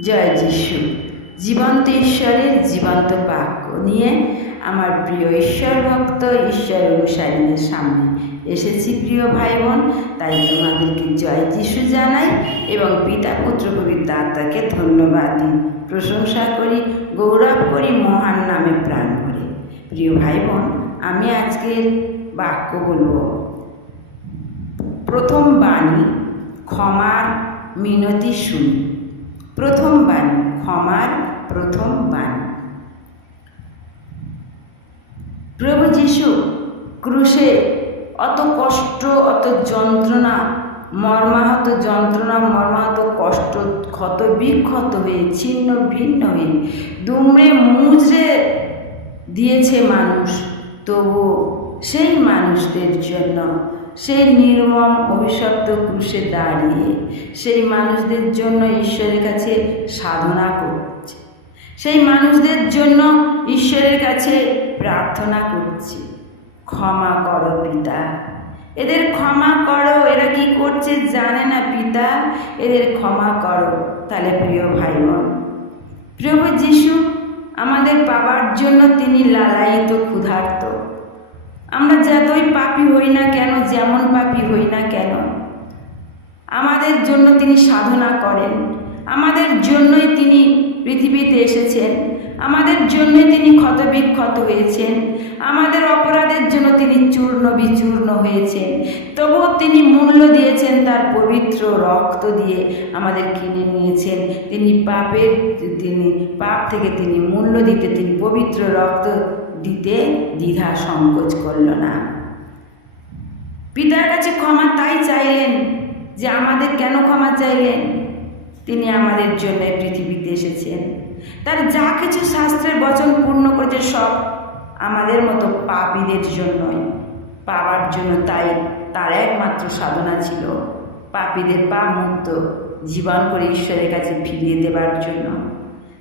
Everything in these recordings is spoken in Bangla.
জয় যিশু। জীবন্ত ঈশ্বরের জীবন্ত বাক্য নিয়ে আমার প্রিয় ঈশ্বর ভক্ত, ঈশ্বর অনুসারীদের সামনে এসেছি প্রিয় ভাই বোন তাই তোমাদেরকে জয় যিশু জানাই এবং পিতা, পুত্র, পবিত্র আত্মাকে ধন্যবাদ দিই। প্রশংসা করি, গৌরব করি, মহান নামে প্রাণ করি। প্রিয় ভাই বোন আমি আজকের বাক্য বলব, প্রথম বাণী, ক্ষমার মিনতি শুনি। প্রথম বাণী, ক্ষমার প্রথম বাণী। প্রভু যিশু ক্রুশে অত কষ্ট, অত যন্ত্রণা, মর্মাহত যন্ত্রণা, মর্মাহত কষ্ট, ক্ষত বিক্ষত হয়ে, ছিন্ন ভিন্ন হয়ে, দুমড়ে মুচড়ে দিয়েছে মানুষ। তবু সেই মানুষদের জন্য সেই নির্মম অভিশপ্ত ক্রুশে দাঁড়িয়ে সেই মানুষদের জন্য ঈশ্বরের কাছে সাধনা করছে। সেই মানুষদের জন্য ঈশ্বরের কাছে প্রার্থনা করছি। ক্ষমা করো পিতা। এদের ক্ষমা করো, এরা কি করছে জানে না পিতা। এদের ক্ষমা করো, তাহলে প্রিয় ভাই বোন প্রভু যিশু আমাদের পাবার জন্য তিনি লালায়িত ক্ষুধার্ত। আমরা যতই পাপি হই না কেন, যেমন পাপি হই না কেন, আমাদের জন্য তিনি সাধনা করেন। আমাদের জন্যই তিনি পৃথিবীতে এসেছেন। আমাদের জন্যই তিনি ক্ষতবিক্ষত হয়েছেন। আমাদের অপরাধের জন্য তিনি চূর্ণ বিচূর্ণ হয়েছেন। তবুও তিনি মূল্য দিয়েছেন তার পবিত্র রক্ত দিয়ে আমাদের কিনে নিয়েছেন। তিনি পাপের, তিনি পাপ থেকে তিনি মূল্য দিতে তিনি পবিত্র রক্ত দিতে দ্বিধা সংকোচ করল না। পিতার কাছে ক্ষমা তাই চাইলেন যে আমাদের কেন ক্ষমা চাইলেন? তিনি আমাদের জন্য পৃথিবীতে এসেছেন। তার যা কিছু শাস্ত্রের বচন পূর্ণ করেছে সব আমাদের মতো পাপীদের জন্যই। পাওয়ার জন্য তাই তার একমাত্র সাধনা ছিল পাপীদের পাপ মুক্ত জীবন করে ঈশ্বরের কাছে ফিরিয়ে দেবার জন্য।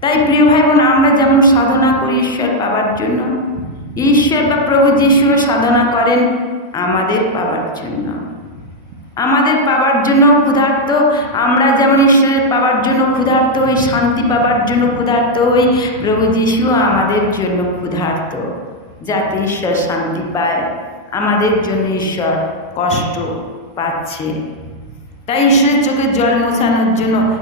তাই প্রিয় ভাই বোন, আমরা যেমন সাধনা করি ঈশ্বর পাবার জন্য ঈশ্বর বা প্রভু যিশুও সাধনা করেন আমাদের পাবার জন্য। আমাদের পাবার জন্য ক্ষুধার্ত, আমরা যেমন ঈশ্বরের পাবার জন্য ক্ষুধার্ত হই, শান্তি পাবার জন্য ক্ষুধার্ত হই, প্রভু যিশু আমাদের জন্য ক্ষুধার্ত, যাতে ঈশ্বর শান্তি পায়। আমাদের জন্য ঈশ্বর কষ্ট পাচ্ছে। তাই ঈশ্বরের চোখে জল মোছানোর জন্য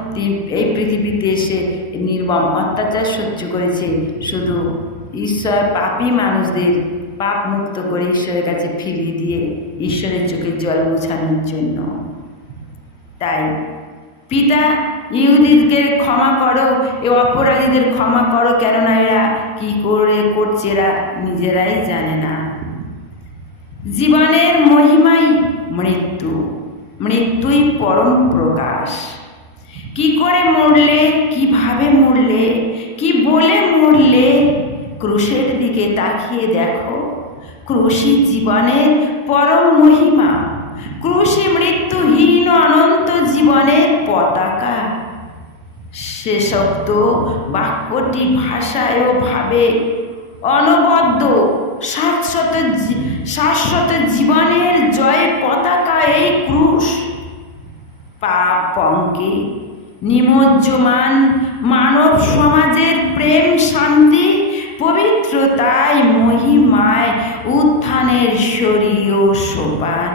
এই পৃথিবীতে এসে নির্মম অত্যাচার সহ্য করেছে। শুধু ঈশ্বর পাপী মানুষদের পাপ মুক্ত করে ঈশ্বরের কাছে ফিরিয়ে দিয়ে ঈশ্বরের চোখে জল মোছানোর জন্য। তাই পিতা ইহুদিকে ক্ষমা করো, এ অপরাধীদের ক্ষমা করো, কেননা এরা কি করে করছে এরা নিজেরাই জানে না। জীবনের মহিমাই মৃত্যু, মৃত্যুই পরম প্রকাশ। কি করে মরলে, কীভাবে মরলে, কি বলে মরলে ক্রুশের দিকে তাকিয়ে দেখো, ক্রুশি জীবনের পরম মহিমা। ক্রুশি মৃত্যুহীন অনন্ত জীবনের পতাকা। শেষোক্ত বাক্যটি ভাষায় ও ভাবে অনবদ্য। শাশ্বত শাশ্বত জীবনের জয় পতাকা এই ক্রুশ। পাপ পঙ্কে নিমজ্জমান মানব সমাজের প্রেম শান্তি পবিত্রতায় মহিমায়, উত্থানের শরীয় সোপান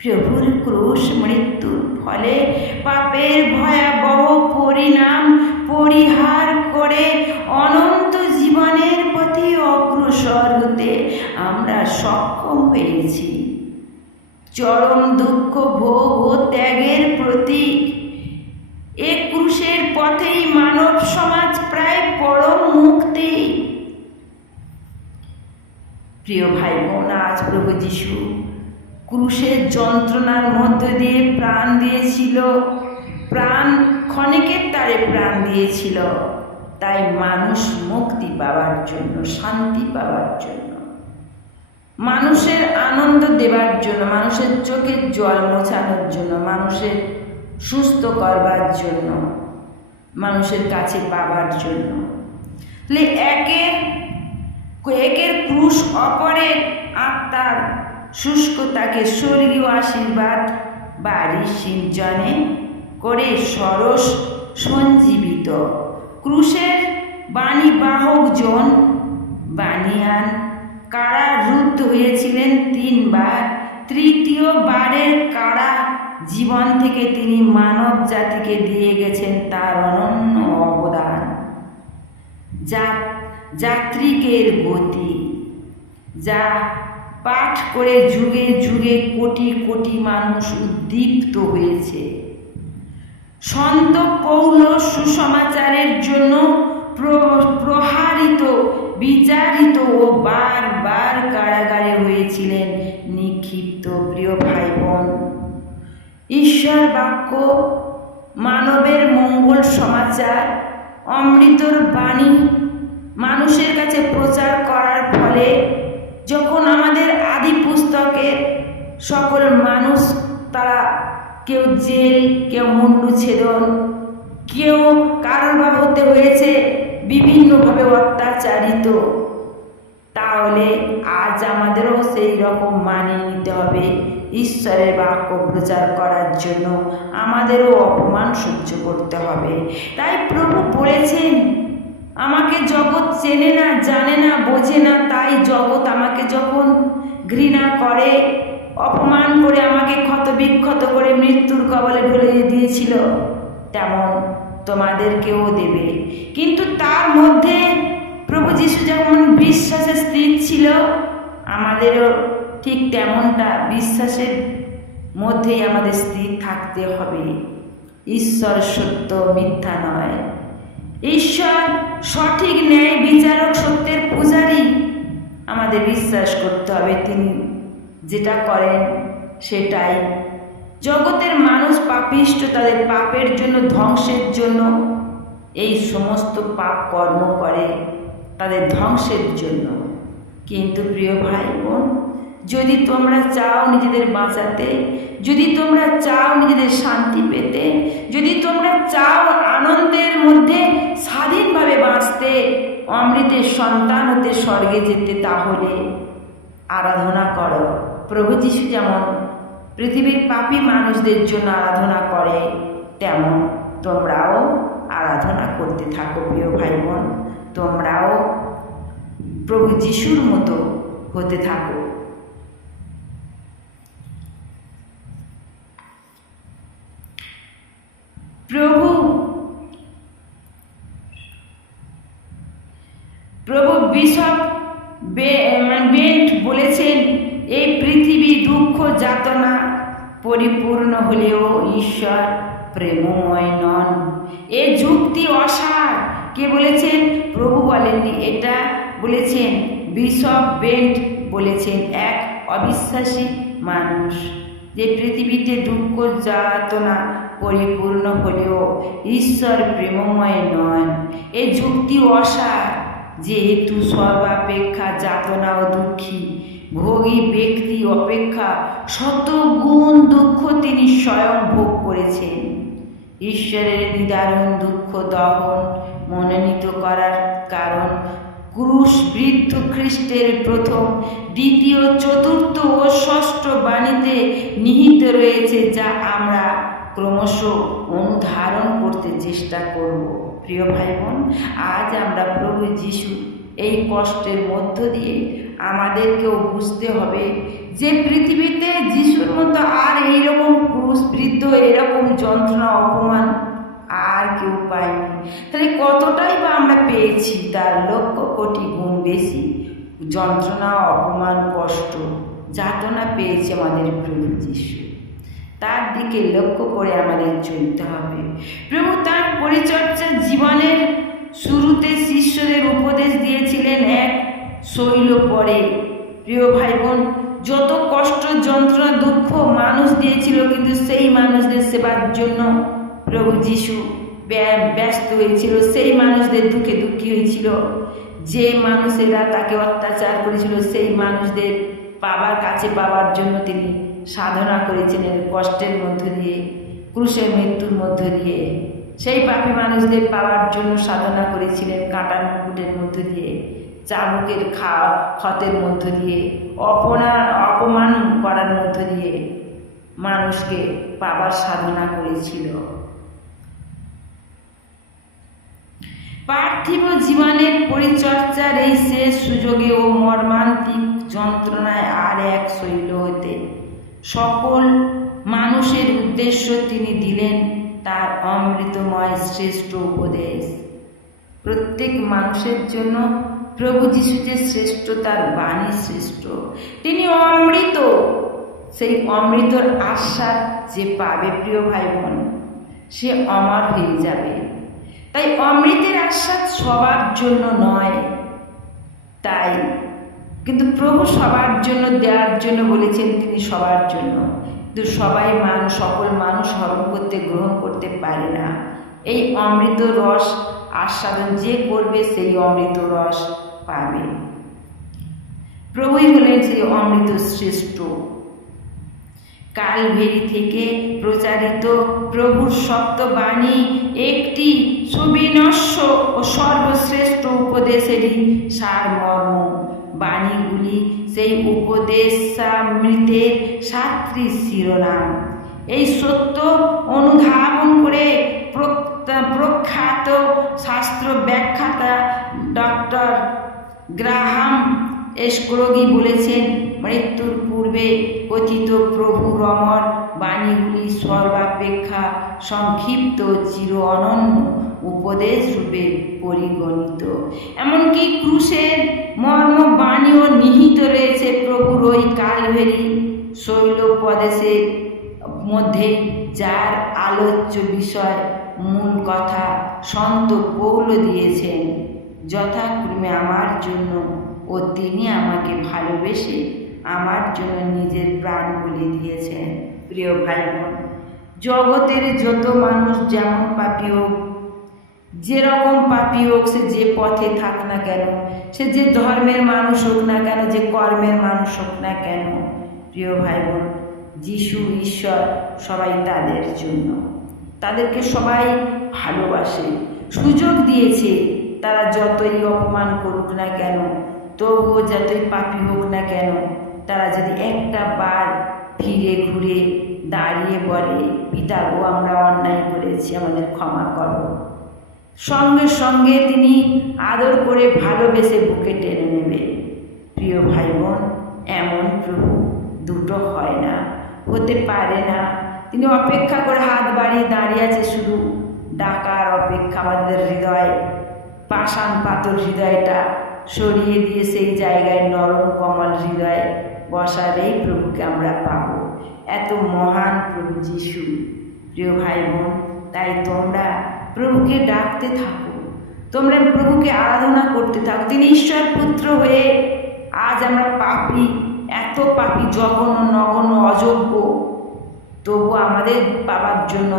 প্রভুর ক্রুশ মৃত্যুর ফলে পাপের ভয়াবহ পরিণাম পরিহার করে অনন্ত জীবনের প্রতি অগ্রসর হতে আমরা সক্ষম হয়েছি। চরম দুঃখ, ভোগ ও ত্যাগের প্রতীক। এ ক্রুশের পথেই মানব সমাজ প্রায় পরম মুক্তি। প্রিয় ভাই বোন, আজ প্রভু যিশু ক্রুশের যন্ত্রণার মধ্য দিয়ে প্রাণ দিয়েছিল। প্রাণ ক্ষণিকের তারে প্রাণ দিয়েছিল। তাই মানুষ মুক্তি পাওয়ার জন্য, শান্তি পাওয়ার জন্য, মানুষের আনন্দ দেবার জন্য, মানুষের চোখের জল মোছানোর জন্য, মানুষের সুস্থ করবার জন্য, মানুষের কাছে পাবার জন্য। একের একের ক্রুশ অপরের আত্মার শুষ্কতাকে স্বর্গীয় আশীর্বাদ বাড়ির সিঞ্চনে করে সরস সঞ্জীবিত। ক্রুশের বাণীবাহক জন বানিয়ান কারা রুদ্ধ হয়েছিলেন তিনবার। তৃতীয় বারের কারা জীবন থেকে তিনি মানব জাতিকে দিয়ে গেছেন তার অনন্য অবদান। যা যাত্রিকের গতি, যা পাঠ করে যুগে যুগে কোটি কোটি মানুষ উদ্দীপ্ত হয়েছে। সন্ত পৌল সুসমাচারের জন্য প্র- প্রহারিত, বিচারিত ও বারবার কারাগারে হয়েছিলেন নিক্ষিপ্ত প্রিয় ভাই বোন ঈশ্বর বাক্য, মানবের মঙ্গল সমাচার, অমৃতর বাণী মানুষের কাছে প্রচার করার ফলে যখন আমাদের আদি পুস্তকের সকল মানুষ, তারা কেউ জেল, কেউ মুন্ডু ছেদন, কেউ কারণ বা হতে হয়েছে, বিভিন্নভাবে অত্যাচারিত, তাহলে আজ আমাদেরও সেই রকম মানিয়ে নিতে হবে ঈশ্বরের বাক্য প্রচার করার জন্য। আমাদেরও অপমান সহ্য করতে হবে। তাই প্রভু বলেছেন আমাকে জগৎ চেনে না, জানে না, বোঝে না, তাই জগৎ আমাকে যখন ঘৃণা করে, অপমান করে আমাকে ক্ষত বিক্ষত করে মৃত্যুর কবলে ঢেলে দিয়েছিল, তেমন তোমাদেরকেও দেবে। কিন্তু তার মধ্যে প্রভু যিশু যেমন বিশ্বাসের স্থির ছিল, আমাদেরও ঠিক তেমনটা বিশ্বাসের মধ্যেই আমাদের স্থির থাকতে হবে। ঈশ্বর সত্য, মিথ্যা নয়। ঈশ্বর সঠিক ন্যায় বিচারক, সত্যের পূজারী। আমাদের বিশ্বাস করতে হবে তিনি যেটা করেন সেটাই। জগতের মানুষ পাপিষ্ট, তাদের পাপের জন্য, ধ্বংসের জন্য, এই সমস্ত পাপ কর্ম করে তাদের ধ্বংসের জন্য। কিন্তু প্রিয় ভাই বোন যদি তোমরা চাও নিজেদের বাঁচাতে, যদি তোমরা চাও নিজেদের শান্তি পেতে, যদি তোমরা চাও আনন্দের মধ্যে স্বাধীনভাবে বাঁচতে, অমৃতের সন্তান হতে স্বর্গে যেতে, তাহলে আরাধনা করো। প্রভু যিশু যেমন পৃথিবীর পাপী মানুষদের জন্য আরাধনা করে, তেমন তোমরাও আরাধনা করতে থাকো, প্রিয় ভাই বোন। তোমরাও প্রভু যিশুর মতো হতে থাকো। প্রভু প্রভু বিশপ বে- মানে বেন্ট বলেছেন, এই পৃথিবী দুঃখ যাতনা পরিপূর্ণ হলেও ঈশ্বর প্রেমময় নন। এ যুক্তি অসার। কে বলেছেন? প্রভু বলেননি, এটা বলেছেন, বিশপ বেন্ট বলেছেন, এক অবিশ্বাসী মানুষ। যে পৃথিবীতে দুঃখ যাতনা পরিপূর্ণ হলেও ঈশ্বর প্রেমময় নন। এ যুক্তি অসার। যেহেতু সর্বাপেক্ষা যাতনা ও দুঃখী, ভোগী ব্যক্তি অপেক্ষা শত গুণ দুঃখ তিনি স্বয়ং ভোগ করেছেন। ঈশ্বরের নিদারুণ দুঃখ দহন, মনোনীত করার কারণ ক্রুশ বৃদ্ধ খ্রিস্টের প্রথম, দ্বিতীয়, চতুর্থ ও ষষ্ঠ বাণীতে নিহিত রয়েছে যা আমরা ক্রমশ অনুধারণ করতে চেষ্টা করব। প্রিয় ভাই বোন আজ আমরা প্রভু যিশু এই কষ্টের মধ্য দিয়ে আমাদেরকেও বুঝতে হবে যে পৃথিবীতে যিশুর মতো আর এইরকম ক্রুশ বৃদ্ধ এরকম যন্ত্রণা, অপমান আর কেউ পায়নি। তাহলে কতটাই বা আমরা পেয়েছি তার লক্ষ কোটি গুণ বেশি? যন্ত্রণা, অপমান, কষ্ট, যাতনা পেয়েছে আমাদের প্রভু যিশু। তার দিকে লক্ষ্য করে আমাদের চলতে হবে। প্রভু তার পরিচর্যা জীবনের শুরুতে শিষ্যদের উপদেশ দিয়েছিলেন এক শৈল পরে। প্রিয় ভাই বোন যত কষ্ট, যন্ত্রণা, দুঃখ মানুষ দিয়েছিল, কিন্তু সেই মানুষদের সেবার জন্য প্রভু যিশু ব্য- ব্যস্ত হয়েছিল, সেই মানুষদের দুঃখে দুঃখী হয়েছিল। যে মানুষেরা তাকে অত্যাচার করেছিল, সেই মানুষদের পাবার কাছে পাওয়ার জন্য তিনি সাধনা করেছিলেন কষ্টের মধ্য দিয়ে, ক্রুশের মৃত্যুর মধ্য দিয়ে। সেই পাখি মানুষদের পাওয়ার জন্য সাধনা করেছিলেন কাটার মুকুটের মধ্য দিয়ে চাবুকের খাওয়া ক্ষতের মধ্য দিয়ে অপরা অপমান করার মধ্য দিয়ে মানুষকে পাবার সাধনা করেছিল। পার্থিব জীবনের পরিচর্যার এই শেষ সুযোগে ও মর্মান্তিক যন্ত্রণায় আর এক শৈল হইতে সকল মানুষের উদ্দেশ্য তিনি দিলেন তার অমৃতময় শ্রেষ্ঠ উপদেশ। প্রত্যেক মানুষের জন্য প্রভু যিশু যে শ্রেষ্ঠ তার বাণী শ্রেষ্ঠ। তিনি অমৃত। সেই অমৃতর আশ্বাদ যে পাবে প্রিয় ভাই বোন সে অমর হয়ে যাবে। তাই অমৃতের আশ্বাদ সবার জন্য নয়। তাই কিন্তু প্রভু সবার জন্য, দেওয়ার জন্য বলেছেন তিনি সবার জন্য। কিন্তু সবাই মান, সকল মানুষ হরণ করতে, গ্রহণ করতে পারে না। এই অমৃত রস আস্বাদন যে করবে, সেই অমৃত রস পাবে। প্রভুই হলেন সেই অমৃত শ্রেষ্ঠ। কালভেরি থেকে প্রচারিত প্রভুর সপ্তবাণী একটি সুবিনস্য ও সর্বশ্রেষ্ঠ উপদেশেরই সারমর্ম। বাণীগুলি, সেই উপদেশামৃতের সাতটি শিরোনাম। এই সত্য অনুধাবন করে প্রখ্যাত শাস্ত্র ব্যাখ্যাতা ডক্টর গ্রাহাম এসকরোগি বলেছেন, মৃত্যুর পূর্বে কথিত প্রভু রমর বাণীগুলি সর্বাপেক্ষা সংক্ষিপ্ত, চির অনন্য উপদেশ রূপে পরিগণিত। এমনকি ক্রুশের বাণীও নিহিত রয়েছে প্রভুর ওই কালভেরি শৈলপদেশের মধ্যে যার আলোচ্য বিষয় মূল কথা সন্ত পৌল দিয়েছেন। যথাক্রমে আমার জন্য ও তিনি আমাকে ভালোবেসে আমার জন্য নিজের প্রাণ বলি দিয়েছেন। প্রিয় ভাই বোন জগতের যত মানুষ যেমন পাপি হোক যেরকম পাপি হোক, সে যে পথে থাক না কেন, সে যে ধর্মের মানুষ হোক না কেন, যে কর্মের মানুষ হোক না কেন, প্রিয় ভাই বোন যিশু, ঈশ্বর সবাই তাদের জন্য। তাদেরকে সবাই ভালোবাসে, সুযোগ দিয়েছে, তারা যতই অপমান করুক না কেন, তবুও যতই পাপি হোক না কেন, তারা যদি একটা বার ফিরে ঘুরে দাঁড়িয়ে বলে, পিতা আমরা অন্যায় করেছি, আমাদের ক্ষমা করো। সঙ্গে সঙ্গে তিনি আদর করে ভালোবেসে বুকে টেনে নেবে। প্রিয় ভাই বোন এমন প্রভু দুটো হয় না, হতে পারে না। তিনি অপেক্ষা করে হাত বাড়িয়ে দাঁড়িয়ে আছে শুধু। ডাকার অপেক্ষা আমাদের হৃদয়, পাষাণ পাথর হৃদয়টা সরিয়ে দিয়ে সেই জায়গায় নরম কমল হৃদয় বসার এই প্রভুকে আমরা পাব। এত মহান প্রভু যিশু। প্রিয় ভাই বোন তাই তোমরা প্রভুকে ডাকতে থাকো। তোমরা প্রভুকে আরাধনা করতে থাকো। তিনি ঈশ্বর পুত্র হয়ে আজ আমরা পাপি, এত পাপি, জঘন্য, নগণ্য, অযোগ্য। তবু আমাদের বাবার জন্য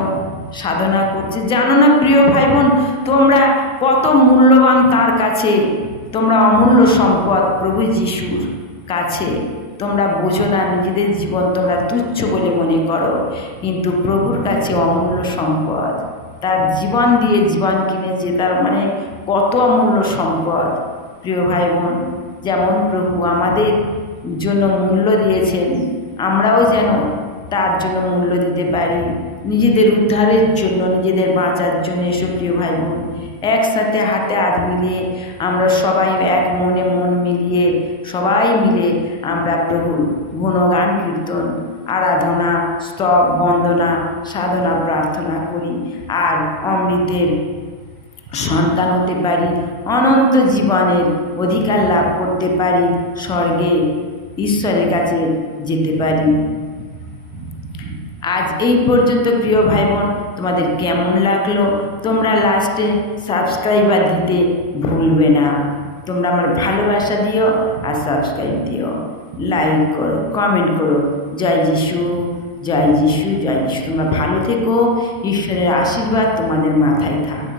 সাধনা করছে। জানো না প্রিয় ভাই বোন তোমরা কত মূল্যবান তার কাছে, তোমরা অমূল্য সম্পদ প্রভু যিশুর কাছে। তোমরা বোঝো না, নিজেদের জীবন তোমরা তুচ্ছ বলে মনে করো। কিন্তু প্রভুর কাছে অমূল্য সম্পদ তার জীবন দিয়ে জীবন কিনেছে, তার মানে কত অমূল্য সম্পদ, প্রিয় ভাই বোন যেমন প্রভু আমাদের জন্য মূল্য দিয়েছেন, আমরাও যেন তার জন্য মূল্য দিতে পারি। নিজেদের উদ্ধারের জন্য, নিজেদের বাঁচার জন্য এসব প্রিয় ভাই বোন একসাথে হাতে হাত মিলিয়ে আমরা সবাই এক মনে মন মিলিয়ে সবাই মিলে আমরা প্রভুর গুণগান, কীর্তন, আরাধনা, স্তব, বন্দনা, সাধনা, প্রার্থনা করি। আর অমৃতের সন্তান হতে পারি, অনন্ত জীবনের অধিকার লাভ করতে পারি, স্বর্গে ঈশ্বরের কাছে যেতে পারি। আজ এই পর্যন্ত প্রিয় ভাই বোন তোমাদের কেমন লাগল? তোমরা লাস্টে সাবস্ক্রাইবার দিতে ভুলবে না। তোমরা আমার ভালোবাসা দিও আর সাবস্ক্রাইব দিও। লাইক করো কমেন্ট করো, জয় যিশু জয় যিশু জয় যিশু। তোমরা ভালো থেকো, ঈশ্বরের আশীর্বাদ তোমাদের মাথায় থাক।